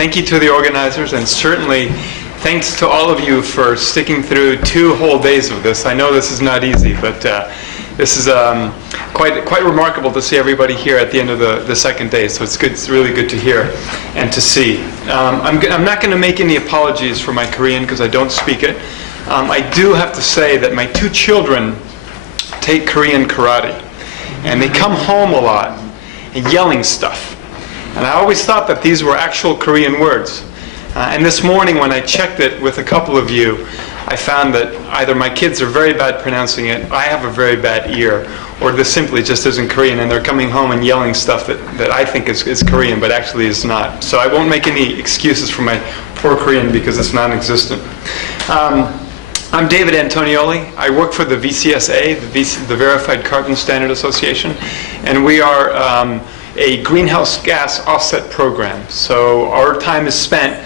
Thank you to the organizers, and certainly thanks to all of you for sticking through 2 whole days of this. I know this is not easy, but this is quite remarkable to see everybody here at the end of the second day. So it's good. It's really good to hear and to see. I'm not going to make any apologies for my Korean because I don't speak it. I do have to say that my 2 children take Korean karate, and they come home a lot and yelling stuff. And I always thought that these were actual Korean words. And this morning when I checked it with a couple of you, I found that either my kids are very bad pronouncing it, I have a very bad ear, or this simply just isn't Korean, and they're coming home and yelling stuff that I think is Korean, but actually is not. So I won't make any excuses for my poor Korean because it's non-existent. I'm David Antonioli. I work for the VCSA, the Verified Carbon Standard Association, and we are a greenhouse gas offset program. So our time is spent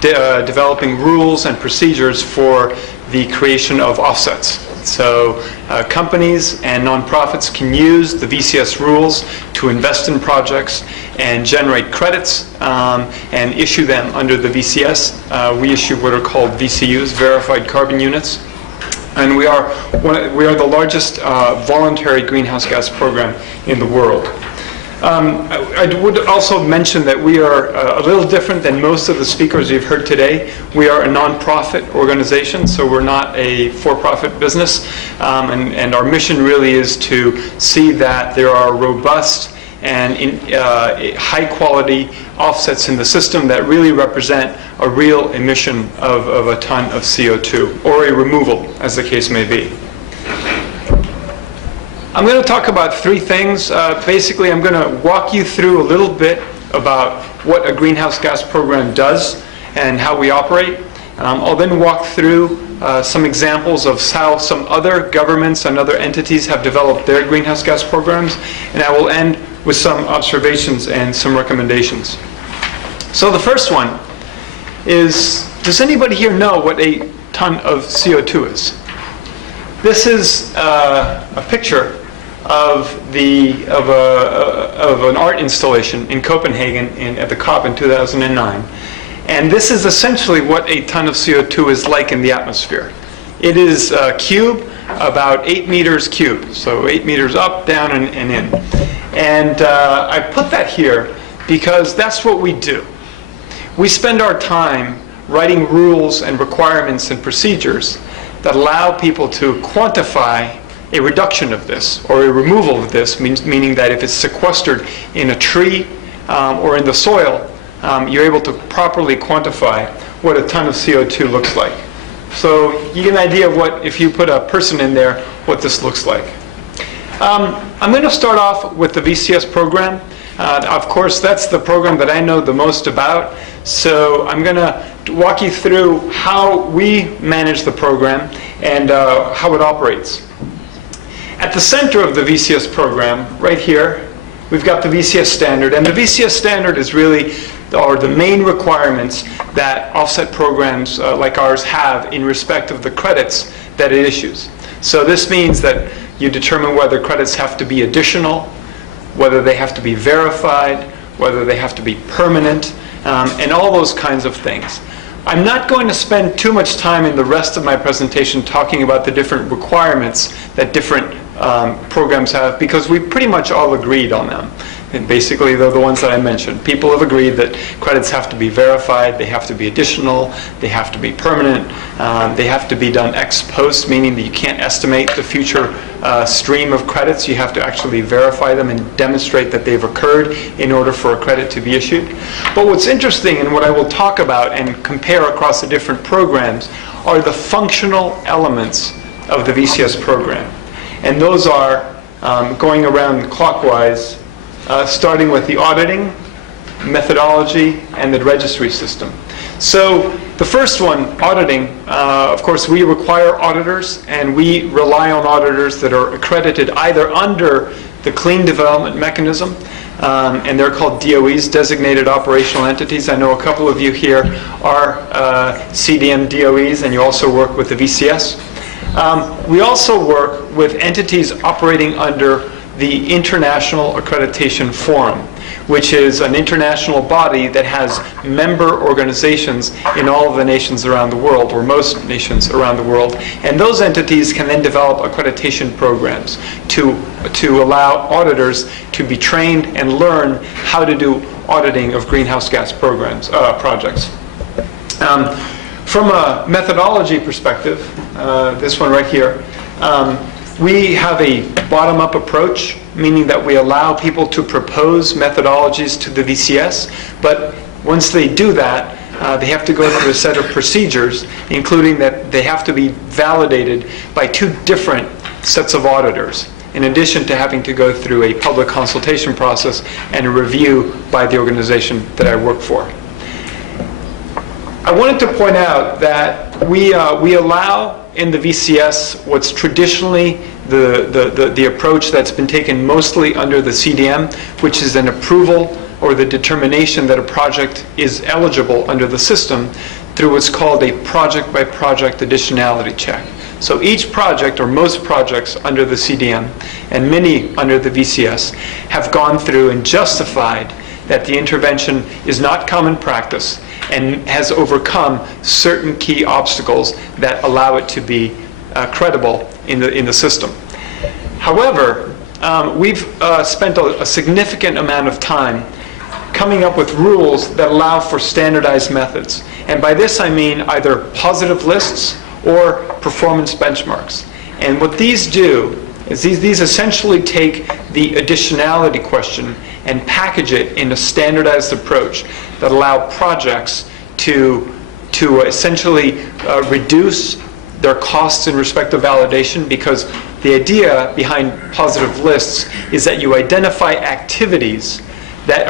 developing rules and procedures for the creation of offsets. So companies and nonprofits can use the VCS rules to invest in projects and generate credits and issue them under the VCS. We issue what are called VCUs, Verified Carbon Units. And we are the largest voluntary greenhouse gas program in the world. I would also mention that we are a little different than most of the speakers you've heard today. We are a non-profit organization, so we're not a for-profit business. And our mission really is to see that there are robust and high-quality offsets in the system that really represent a real emission of a ton of CO2, or a removal, as the case may be. I'm going to talk about 3 things. Basically, I'm going to walk you through a little bit about what a greenhouse gas program does and how we operate. I'll then walk through some examples of how some other governments and other entities have developed their greenhouse gas programs, and I will end with some observations and some recommendations. So the first one is, does anybody here know what a ton of CO2 is? This is a picture of an art installation in Copenhagen at the COP in 2009. And this is essentially what a ton of CO2 is like in the atmosphere. It is a cube, about 8 meters cubed, so 8 meters up, down, and in. And I put that here because that's what we do. We spend our time writing rules and requirements and procedures that allow people to quantify a reduction of this or a removal of this, meaning that if it's sequestered in a tree or in the soil, you're able to properly quantify what a ton of CO2 looks like. So you get an idea of what, if you put a person in there, what this looks like. I'm going to start off with the VCS program. Of course, that's the program that I know the most about. So I'm going to walk you through how we manage the program and how it operates. At the center of the VCS program, right here, we've got the VCS standard. And the VCS standard is really the main requirements that offset programs like ours have in respect of the credits that it issues. So this means that you determine whether credits have to be additional, whether they have to be verified, whether they have to be permanent, and all those kinds of things. I'm not going to spend too much time in the rest of my presentation talking about the different requirements that different programs have, because we pretty much all agreed on them. And basically, they're the ones that I mentioned. People have agreed that credits have to be verified, they have to be additional, they have to be permanent, they have to be done ex post, meaning that you can't estimate the future stream of credits. You have to actually verify them and demonstrate that they've occurred in order for a credit to be issued. But what's interesting, and what I will talk about and compare across the different programs, are the functional elements of the VCS program. And those are going around clockwise, starting with the auditing, methodology, and the registry system. So the first one, auditing, of course we require auditors, and we rely on auditors that are accredited either under the Clean Development Mechanism, and they're called DOEs, Designated Operational Entities. I know a couple of you here are CDM DOEs, and you also work with the VCS. We also work with entities operating under the International Accreditation Forum, which is an international body that has member organizations in all of the nations around the world, or most nations around the world. And those entities can then develop accreditation programs to allow auditors to be trained and learn how to do auditing of greenhouse gas projects. From a methodology perspective, this one right here, we have a bottom-up approach, meaning that we allow people to propose methodologies to the VCS, but once they do that, they have to go through a set of procedures, including that they have to be validated by 2 different sets of auditors, in addition to having to go through a public consultation process and a review by the organization that I work for. I wanted to point out that we allow in the VCS what's traditionally the approach that's been taken mostly under the CDM, which is an approval or the determination that a project is eligible under the system through what's called a project-by-project additionality check. So each project, or most projects under the CDM, and many under the VCS, have gone through and justified that the intervention is not common practice and has overcome certain key obstacles that allow it to be credible in the system. However, we've spent a significant amount of time coming up with rules that allow for standardized methods. And by this I mean either positive lists or performance benchmarks. And what these do is these essentially take the additionality question and package it in a standardized approach that allow projects to essentially reduce their costs in respect of validation, because the idea behind positive lists is that you identify activities that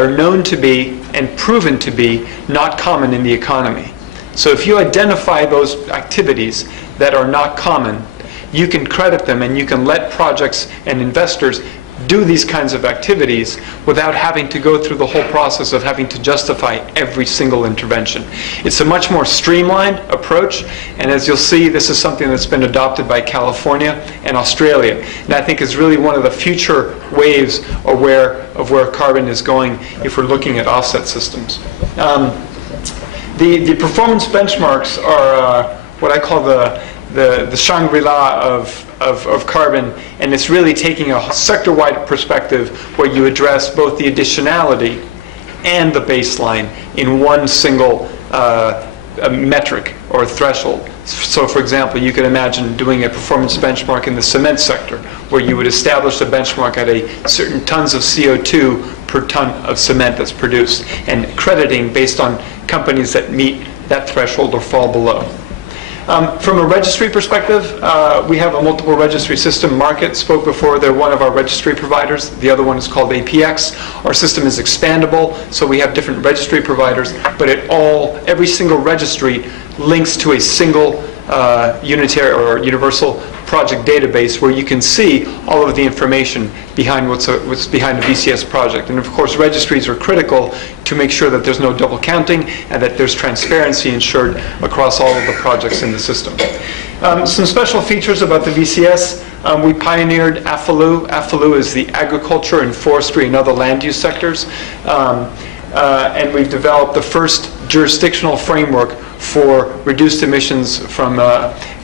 are known to be and proven to be not common in the economy. So if you identify those activities that are not common, you can credit them and you can let projects and investors do these kinds of activities without having to go through the whole process of having to justify every single intervention. It's a much more streamlined approach, and as you'll see, this is something that's been adopted by California and Australia, and I think is really one of the future waves of where carbon is going if we're looking at offset systems. The performance benchmarks are what I call the Shangri-La of carbon, and it's really taking a sector-wide perspective where you address both the additionality and the baseline in one single metric or threshold. So for example, you could imagine doing a performance benchmark in the cement sector, where you would establish a benchmark at a certain tons of CO2 per ton of cement that's produced, and crediting based on companies that meet that threshold or fall below. From a registry perspective, we have a multiple registry system. Market spoke before. They're one of our registry providers. The other one is called APX. Our system is expandable, so we have different registry providers, but every single registry links to a single unitary or universal project database where you can see all of the information behind what's behind a VCS project. And of course, registries are critical to make sure that there's no double counting and that there's transparency ensured across all of the projects in the system. Some special features about the VCS. We pioneered AFLU. AFLU is the agriculture and forestry and other land use sectors. And we've developed the first jurisdictional framework for reduced emissions from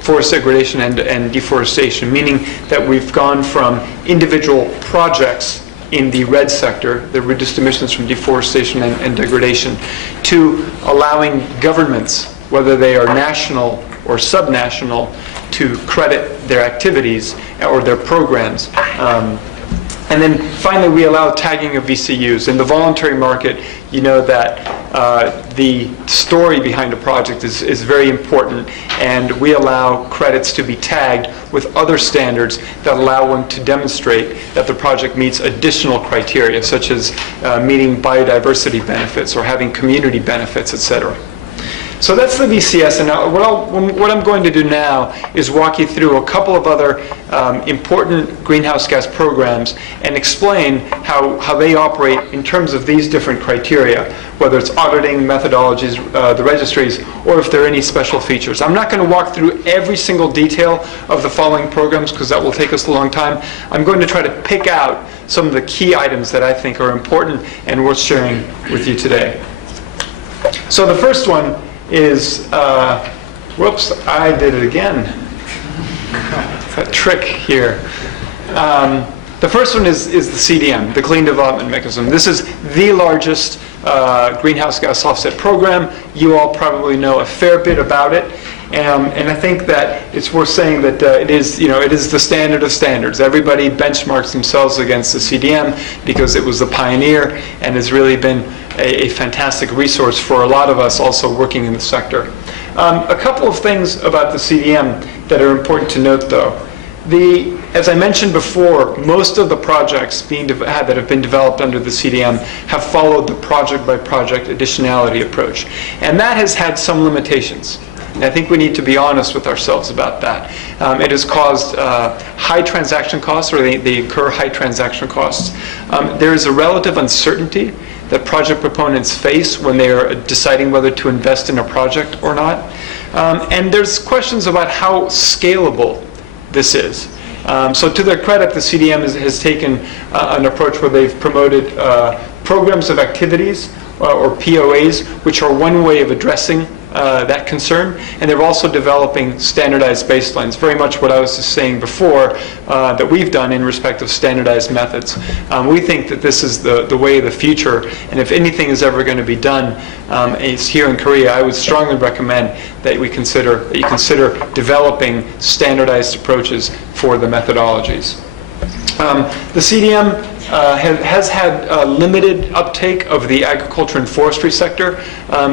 forest degradation and deforestation, meaning that we've gone from individual projects in the red sector, the reduced emissions from deforestation and degradation, to allowing governments, whether they are national or subnational, to credit their activities or their programs. And then finally, we allow tagging of VCUs. In the voluntary market, you know that the story behind a project is very important, and we allow credits to be tagged with other standards that allow one to demonstrate that the project meets additional criteria, such as meeting biodiversity benefits or having community benefits, etc. So that's the VCS, and now what I'm going to do now is walk you through a couple of other important greenhouse gas programs and explain how they operate in terms of these different criteria, whether it's auditing methodologies, the registries, or if there are any special features. I'm not going to walk through every single detail of the following programs because that will take us a long time. I'm going to try to pick out some of the key items that I think are important and worth sharing with you today. So the first one is, whoops, I did it again. That trick here. The first one is the CDM, the Clean Development Mechanism. This is the largest greenhouse gas offset program. You all probably know a fair bit about it. And I think that it's worth saying that it is the standard of standards. Everybody benchmarks themselves against the CDM because it was the pioneer and has really been a fantastic resource for a lot of us also working in the sector. A couple of things about the CDM that are important to note, though. As I mentioned before, most of the projects that have been developed under the CDM have followed the project-by-project additionality approach. And that has had some limitations. And I think we need to be honest with ourselves about that. It has caused high transaction costs, or they incur high transaction costs. There is a relative uncertainty that project proponents face when they are deciding whether to invest in a project or not. And there's questions about how scalable this is. So to their credit, the CDM has taken an approach where they've promoted programs of activities, or POAs, which are one way of addressing that concern. And they're also developing standardized baselines, very much what I was just saying before that we've done in respect of standardized methods. We think that this is the way of the future, and if anything is ever going to be done is here in Korea, I would strongly recommend that you consider developing standardized approaches for the methodologies. The CDM has had limited uptake of the agriculture and forestry sector,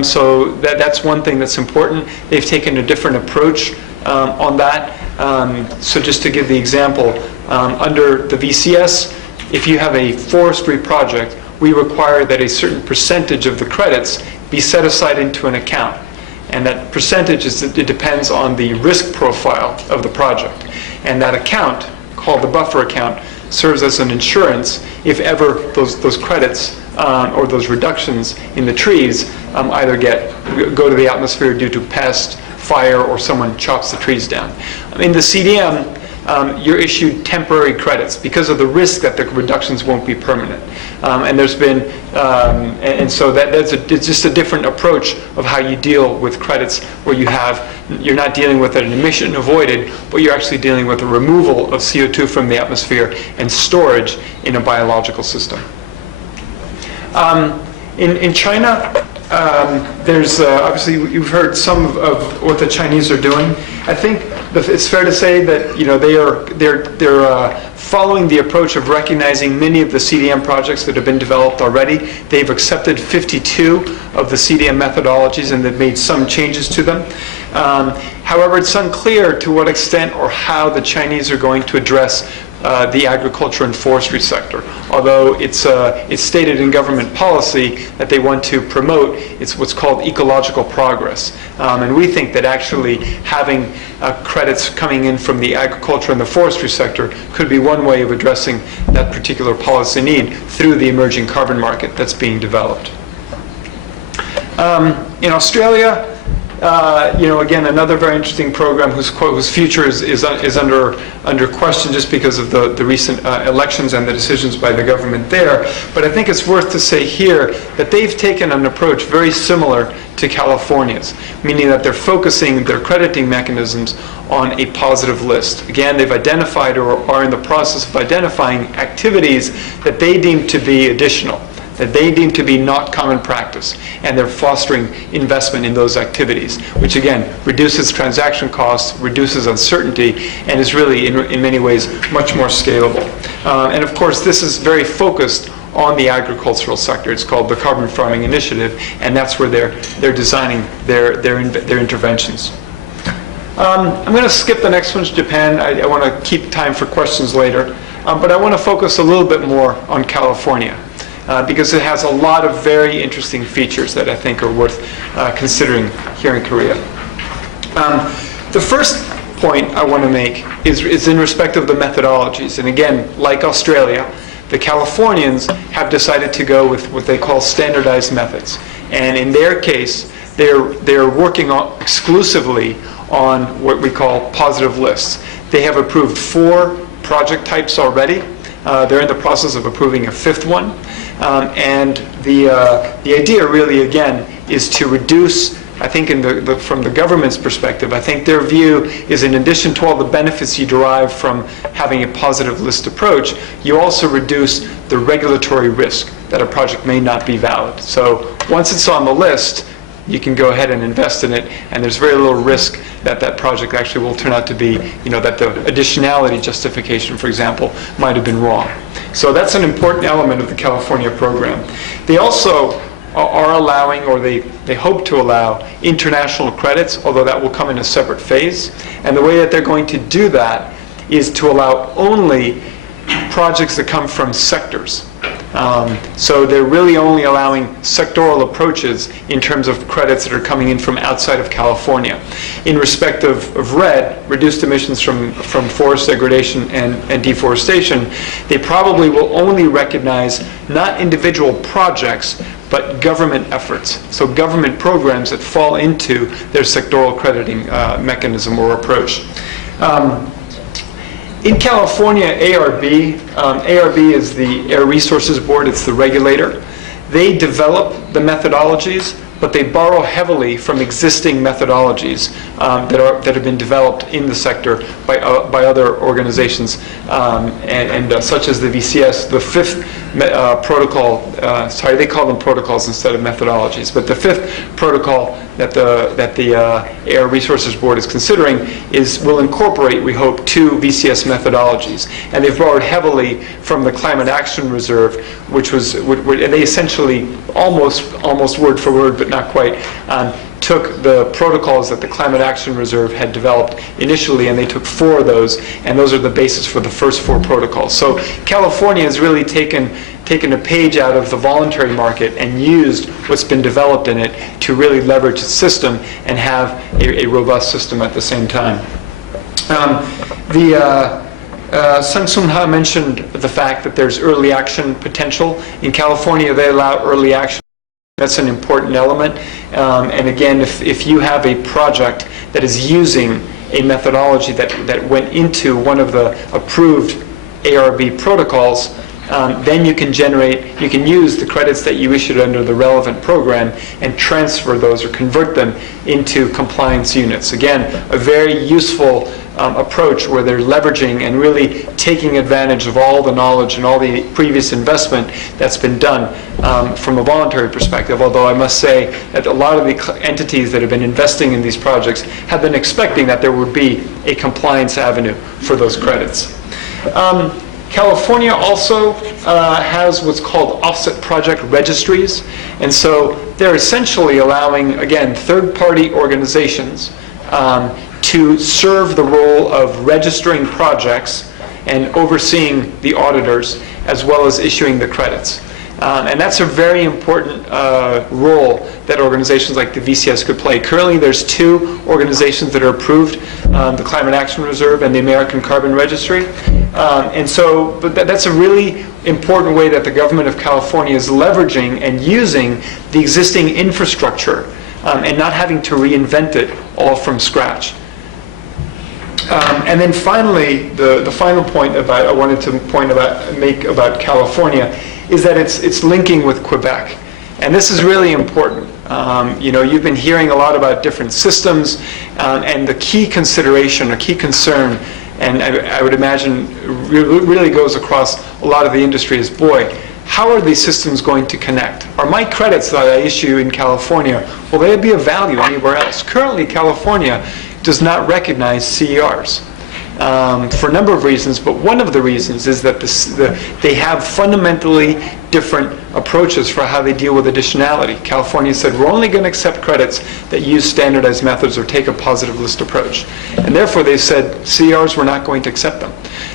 so that's one thing that's important. They've taken a different approach on that. So just to give the example, under the VCS, if you have a forestry project, we require that a certain percentage of the credits be set aside into an account. And that percentage, it depends on the risk profile of the project. And that account, called the buffer account, serves as an insurance if ever those credits or those reductions in the trees either go to the atmosphere due to pest, fire, or someone chops the trees down. In the CDM, you're issued temporary credits because of the risk that the reductions won't be permanent. And there's been, and so it's just a different approach of how you deal with credits, where you're not dealing with an emission avoided, but you're actually dealing with a removal of CO2 from the atmosphere and storage in a biological system. In China, there's obviously you've heard some of what the Chinese are doing. I think it's fair to say that they're following the approach of recognizing many of the CDM projects that have been developed already. They've accepted 52 of the CDM methodologies, and they've made some changes to them. However, it's unclear to what extent or how the Chinese are going to address the agriculture and forestry sector. Although it's stated in government policy that they want to promote what's called ecological progress. And we think that actually having credits coming in from the agriculture and the forestry sector could be one way of addressing that particular policy need through the emerging carbon market that's being developed. In Australia, again, another very interesting program whose future is under question just because of the recent elections and the decisions by the government there. But I think it's worth to say here that they've taken an approach very similar to California's, meaning that they're focusing their crediting mechanisms on a positive list. Again, they've identified or are in the process of identifying activities that they deem to be additional, that they deem to be not common practice, and they're fostering investment in those activities, which again reduces transaction costs, reduces uncertainty, and is really in many ways much more scalable. And of course, this is very focused on the agricultural sector. It's called the Carbon Farming Initiative, and that's where they're designing their interventions. I'm going to skip the next one, Japan. I want to keep time for questions later, but I want to focus a little bit more on California. because it has a lot of very interesting features that I think are worth considering here in Korea. The first point I want to make is in respect of the methodologies. And again, like Australia, the Californians have decided to go with what they call standardized methods. And in their case, they're working exclusively on what we call positive lists. They have approved 4 project types already. They're in the process of approving a 5th one. And the idea really, again, is to reduce, I think from the government's perspective, I think their view is, in addition to all the benefits you derive from having a positive list approach, you also reduce the regulatory risk that a project may not be valid. So once it's on the list, you can go ahead and invest in it, and there's very little risk that that project actually will turn out to be, that the additionality justification, for example, might have been wrong. So that's an important element of the California program. They also are allowing, or they hope to allow, international credits, although that will come in a separate phase. And the way that they're going to do that is to allow only projects that come from sectors. So they're really only allowing sectoral approaches in terms of credits that are coming in from outside of California. In respect of RED, reduced emissions from forest degradation and deforestation, they probably will only recognize not individual projects, but government efforts. So government programs that fall into their sectoral crediting mechanism or approach. In California, ARB is the Air Resources Board, it's the regulator. They develop the methodologies, but they borrow heavily from existing methodologies that have been developed in the sector by other organizations, such as the VCS, the 5th protocol. They call them protocols instead of methodologies. But the 5th protocol that the Air Resources Board is considering will incorporate, we hope, 2 VCS methodologies. And they've borrowed heavily from the Climate Action Reserve, which they essentially almost word for word, but not quite, took the protocols that the Climate Action Reserve had developed initially, and they took 4 of those, and those are the basis for the first 4 protocols. So California has really taken a page out of the voluntary market and used what's been developed in it to really leverage its system and have a robust system at the same time. Sang Soon Ha mentioned the fact that there's early action potential. In California, they allow early action. That's an important element. And again, if you have a project that is using a methodology that went into one of the approved ARB protocols, then you can use the credits that you issued under the relevant program and transfer those or convert them into compliance units. Again, a very useful approach where they're leveraging and really taking advantage of all the knowledge and all the previous investment that's been done from a voluntary perspective, although I must say that a lot of the entities that have been investing in these projects have been expecting that there would be a compliance avenue for those credits. California also has what's called offset project registries, and so they're essentially allowing, again, third-party organizations to serve the role of registering projects and overseeing the auditors as well as issuing the credits. And that's a very important role that organizations like the VCS could play. Currently, there's 2 organizations that are approved, the Climate Action Reserve and the American Carbon Registry. But that's a really important way that the government of California is leveraging and using the existing infrastructure and not having to reinvent it all from scratch. And then finally, the final point I wanted to make about California is that it's linking with Quebec. And this is really important. You've been hearing a lot about different systems, and the key consideration, or key concern, and I would imagine really goes across a lot of the industry is, boy, how are these systems going to connect? Are my credits that I issue in California, will they be of value anywhere else? Currently, California does not recognize CERs for a number of reasons, but one of the reasons is that they have fundamentally different approaches for how they deal with additionality. California said, we're only going to accept credits that use standardized methods or take a positive list approach. And therefore, they said, CERs, we're not going to accept them.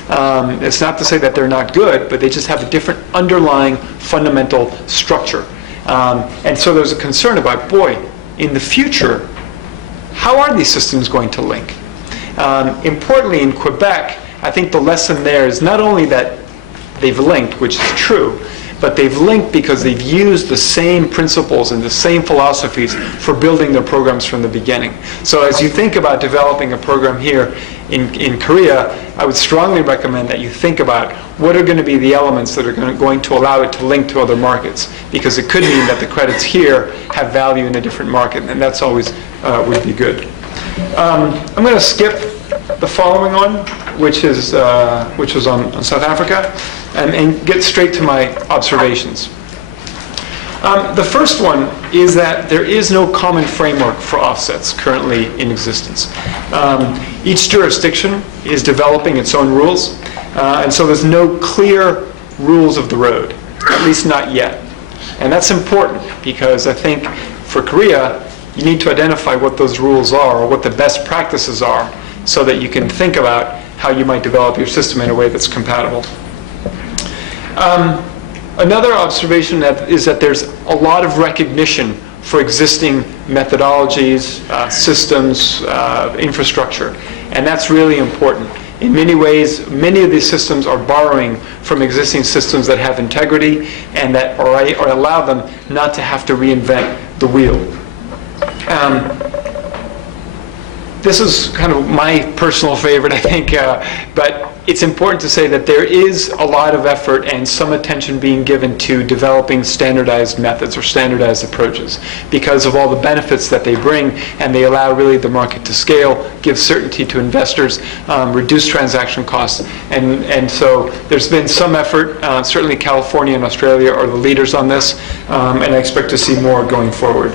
It's not to say that they're not good, but they just have a different underlying fundamental structure. And so there's a concern about, boy, in the future, how are these systems going to link? Importantly, in Quebec, I think the lesson there is not only that they've linked, which is true, but they've linked because they've used the same principles and the same philosophies for building their programs from the beginning. So as you think about developing a program here in Korea, I would strongly recommend that you think about what are going to be the elements that are going to allow it to link to other markets, because it could mean that the credits here have value in a different market, and that's always would be good. I'm going to skip the following one, which was on South Africa, and get straight to my observations. The first one is that there is no common framework for offsets currently in existence. Each jurisdiction is developing its own rules, and so there's no clear rules of the road, at least not yet. And that's important because I think for Korea, you need to identify what those rules are or what the best practices are so that you can think about how you might develop your system in a way that's compatible. Another observation is that there's a lot of recognition for existing methodologies, systems, infrastructure, and that's really important. In many ways, many of these systems are borrowing from existing systems that have integrity and that or allow them not to have to reinvent the wheel. This is kind of my personal favorite, I think, but it's important to say that there is a lot of effort and some attention being given to developing standardized methods or standardized approaches because of all the benefits that they bring, and they allow really the market to scale, give certainty to investors, reduce transaction costs, and so there's been some effort. Certainly California and Australia are the leaders on this, and I expect to see more going forward.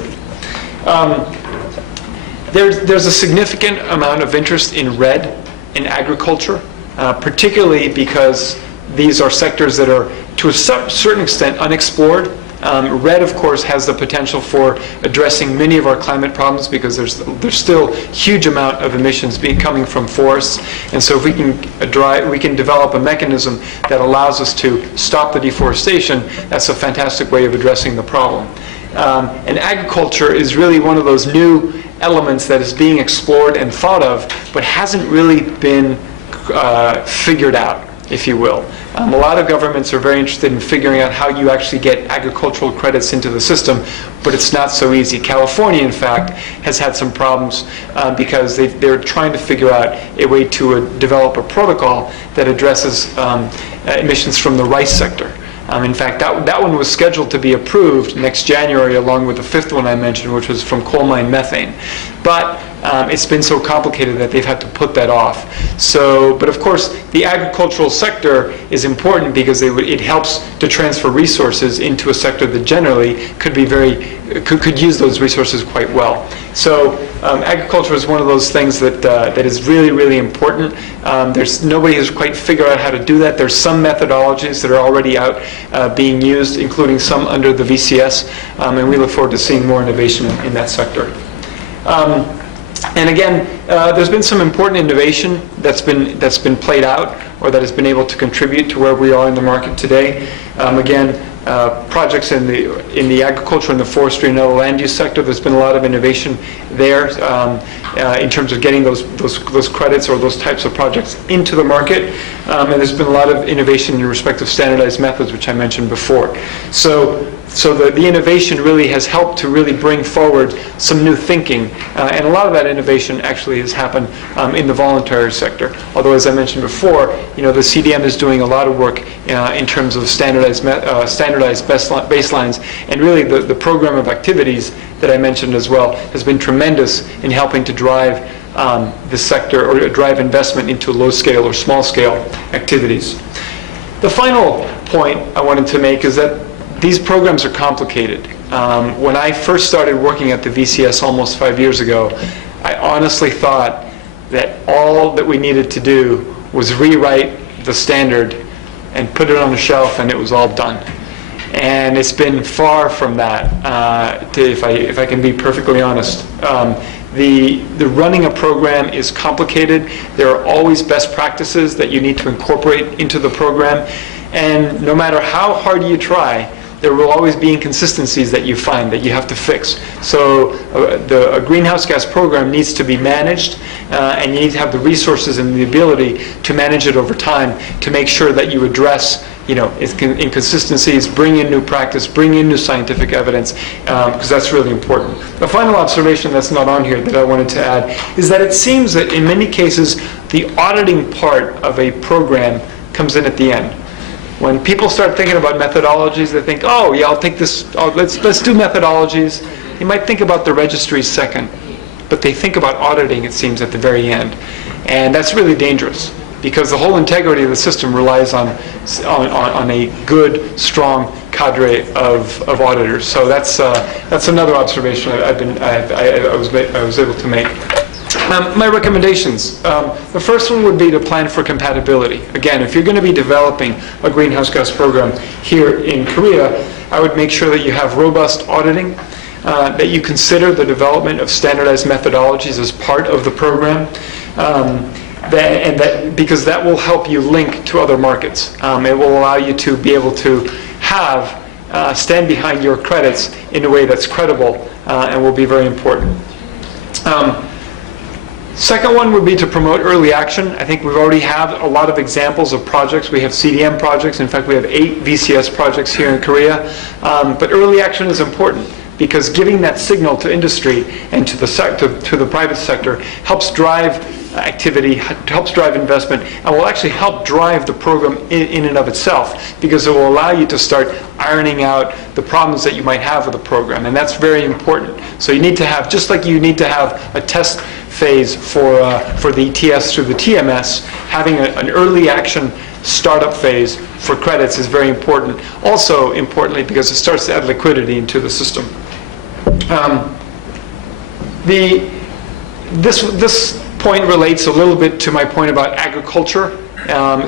There's a significant amount of interest in RED in agriculture, particularly because these are sectors that are, to a certain extent, unexplored. RED, of course, has the potential for addressing many of our climate problems because there's still huge amount of emissions coming from forests, and so if we can develop a mechanism that allows us to stop the deforestation, that's a fantastic way of addressing the problem. And agriculture is really one of those new elements that is being explored and thought of, but hasn't really been figured out, if you will. A lot of governments are very interested in figuring out how you actually get agricultural credits into the system, but it's not so easy. California, in fact, has had some problems because they're trying to figure out a way to develop a protocol that addresses emissions from the rice sector. In fact, that one was scheduled to be approved next January, along with the fifth one I mentioned, which was from coal mine methane. But it's been so complicated that they've had to put that off. So, but of course, the agricultural sector is important because it helps to transfer resources into a sector that generally could use those resources quite well. So, agriculture is one of those things that is really, really important. Nobody has quite figured out how to do that. There's some methodologies that are already out being used, including some under the VCS, and we look forward to seeing more innovation in that sector. And again, there's been some important innovation that's been played out, or that has been able to contribute to where we are in the market today. Projects in the agriculture and the forestry and other land use sector. There's been a lot of innovation there in terms of getting those credits or those types of projects into the market. And there's been a lot of innovation in respect of standardized methods, which I mentioned before. So the innovation really has helped to really bring forward some new thinking, and a lot of that innovation actually has happened in the voluntary sector. Although, as I mentioned before, the CDM is doing a lot of work in terms of standardized baselines, and really the program of activities that I mentioned as well has been tremendous in helping to drive this sector or drive investment into low-scale or small-scale activities. The final point I wanted to make is that these programs are complicated. When I first started working at the VCS almost 5 years ago, I honestly thought that all that we needed to do was rewrite the standard and put it on the shelf and it was all done. And it's been far from that, if I can be perfectly honest. The running a program is complicated. There are always best practices that you need to incorporate into the program. And no matter how hard you try, there will always be inconsistencies that you find that you have to fix. So a greenhouse gas program needs to be managed, and you need to have the resources and the ability to manage it over time to make sure that you address inconsistencies, bring in new practice, bring in new scientific evidence, because that's really important. The final observation that's not on here that I wanted to add is that it seems that in many cases the auditing part of a program comes in at the end. When people start thinking about methodologies, they think, oh yeah, I'll take this, let's do methodologies. You might think about the registries second, but they think about auditing, it seems, at the very end. And that's really dangerous, because the whole integrity of the system relies on a good, strong cadre of auditors. So that's another observation I was able to make. My recommendations. The first one would be to plan for compatibility. Again, if you're going to be developing a greenhouse gas program here in Korea, I would make sure that you have robust auditing, that you consider the development of standardized methodologies as part of the program, because that will help you link to other markets. It will allow you to be able to stand behind your credits in a way that's credible and will be very important. Second one would be to promote early action. I think we already have a lot of examples of projects. We have CDM projects. In fact, we have 8 VCS projects here in Korea. But early action is important, because giving that signal to industry and to the private sector helps drive activity, helps drive investment, and will actually help drive the program in and of itself, because it will allow you to start ironing out the problems that you might have with the program, and that's very important. So you need to have, just like you need to have a test phase for the ETS through the TMS, having an early action startup phase for credits is very important. Also importantly, because it starts to add liquidity into the system. This point relates a little bit to my point about agriculture.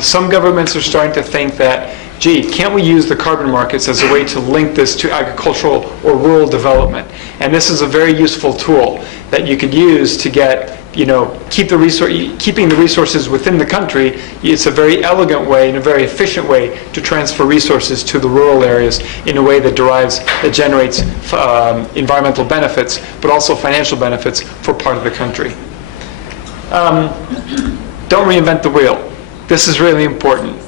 Some governments are starting to think that, gee, can't we use the carbon markets as a way to link this to agricultural or rural development? And this is a very useful tool that you could use to get, keeping the resources within the country. It's a very elegant way and a very efficient way to transfer resources to the rural areas in a way that generates environmental benefits, but also financial benefits for part of the country. Don't reinvent the wheel. This is really important.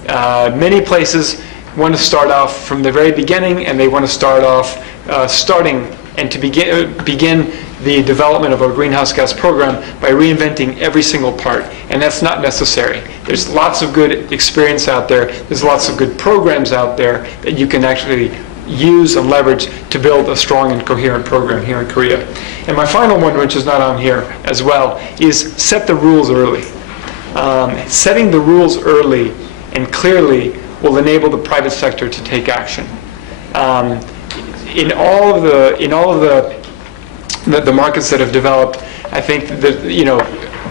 Many places want to start off from the very beginning, and they want to start off to begin the development of a greenhouse gas program by reinventing every single part, and that's not necessary. There's lots of good experience out there. There's lots of good programs out there that you can actually use and leverage to build a strong and coherent program here in Korea. And my final one, which is not on here as well, is set the rules early. Setting the rules early and clearly will enable the private sector to take action. In all of the markets that have developed, I think that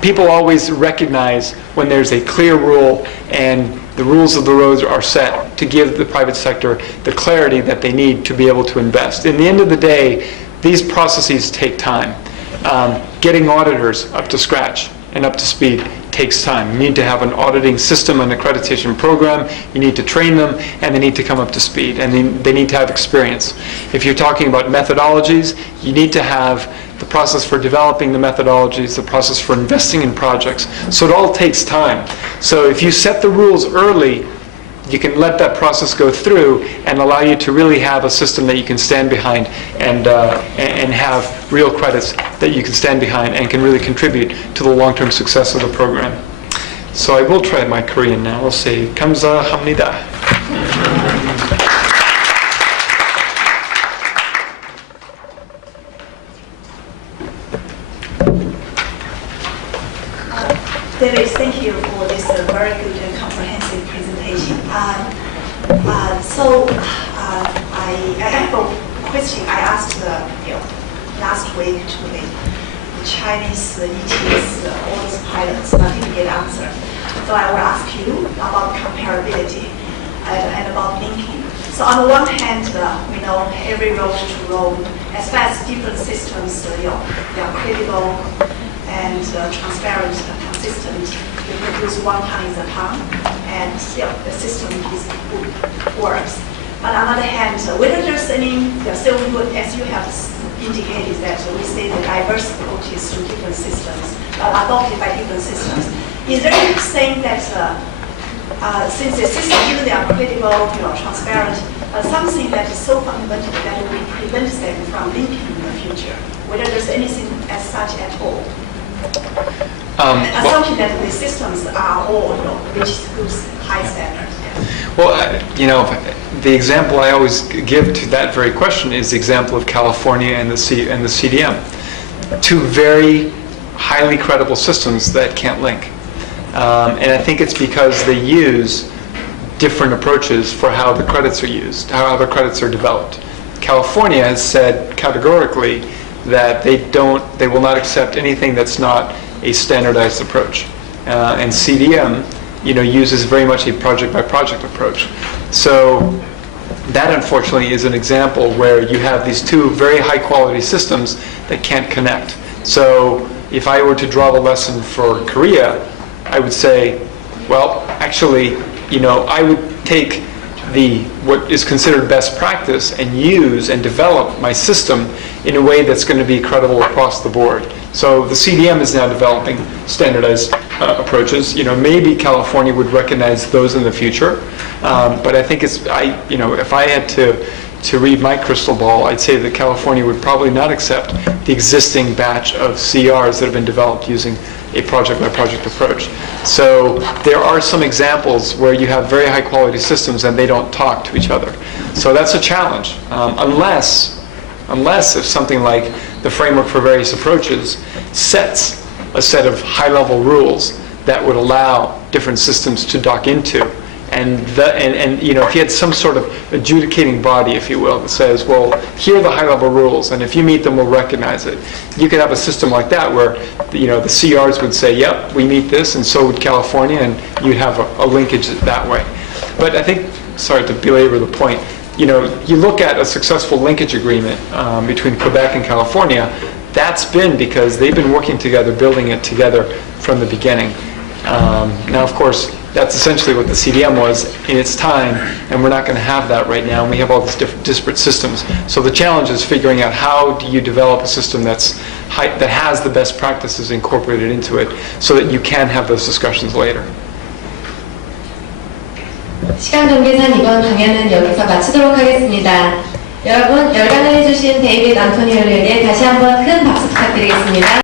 people always recognize when there's a clear rule and the rules of the road are set to give the private sector the clarity that they need to be able to invest. In the end of the day, these processes take time. Getting auditors up to scratch and up to speed takes time. You need to have an auditing system, an accreditation program. You need to train them, and they need to come up to speed, and they need to have experience. If you're talking about methodologies, you need to have the process for developing the methodologies, the process for investing in projects. So it all takes time. So if you set the rules early, you can let that process go through and allow you to really have a system that you can stand behind and have real credits that you can stand behind and can really contribute to the long-term success of the program. So I will try my Korean now. I'll say 감사합니다. David, thank you for this very good and comprehensive presentation. I have a question I asked last week to the Chinese ETS, all those pilots, but I didn't get an answer. So I will ask you about comparability and about linking. So on the one hand, we know every road to road as far as different systems, they are credible and transparent and consistent. You produce one ton is a ton, and the system is good, works. But on the other hand, whether there's any, so as you have indicated that we say the diverse approaches to different systems, adopted by different systems. Is there anything that since the system, even they are credible, transparent, something that is so fundamental that will prevent them from linking in the future? Whether there's anything as such at all? Assumption that the systems are all, which is high standards. Well, the example I always give to that very question is the example of California and the CDM. Two very highly credible systems that can't link. And I think it's because they use different approaches for how the credits are used, how the credits are developed. California has said categorically that they will not accept anything that's not a standardized approach. And CDM, uses very much a project-by-project approach. So that, unfortunately, is an example where you have these two very high-quality systems that can't connect. So if I were to draw the lesson for Korea, I would say, well, actually, I would take what is considered best practice and use and develop my system in a way that's going to be credible across the board. So the CDM is now developing standardized approaches. Maybe California would recognize those in the future, but I think if I had to read my crystal ball, I'd say that California would probably not accept the existing batch of CRs that have been developed using a project-by-project approach. So there are some examples where you have very high-quality systems and they don't talk to each other. So that's a challenge, unless if something like the framework for various approaches sets a set of high-level rules that would allow different systems to dock into. And if you had some sort of adjudicating body, if you will, that says, well, here are the high-level rules, and if you meet them, we'll recognize it. You could have a system like that where the CRs would say, yep, we meet this, and so would California, and you'd have a linkage that way. But I think, sorry to belabor the point, you look at a successful linkage agreement between Quebec and California, that's been because they've been working together, building it together from the beginning. Now, of course, that's essentially what the CDM was in its time, and we're not going to have that right now, and we have all these different disparate systems. So the challenge is figuring out how do you develop a system that has the best practices incorporated into it so that you can have those discussions later. 시간 관계상 이번 강연은 여기서 마치도록 하겠습니다. 여러분, 열강을 해주신 데이빗 안토니올리에게 다시 한번 큰 박수 부탁드리겠습니다.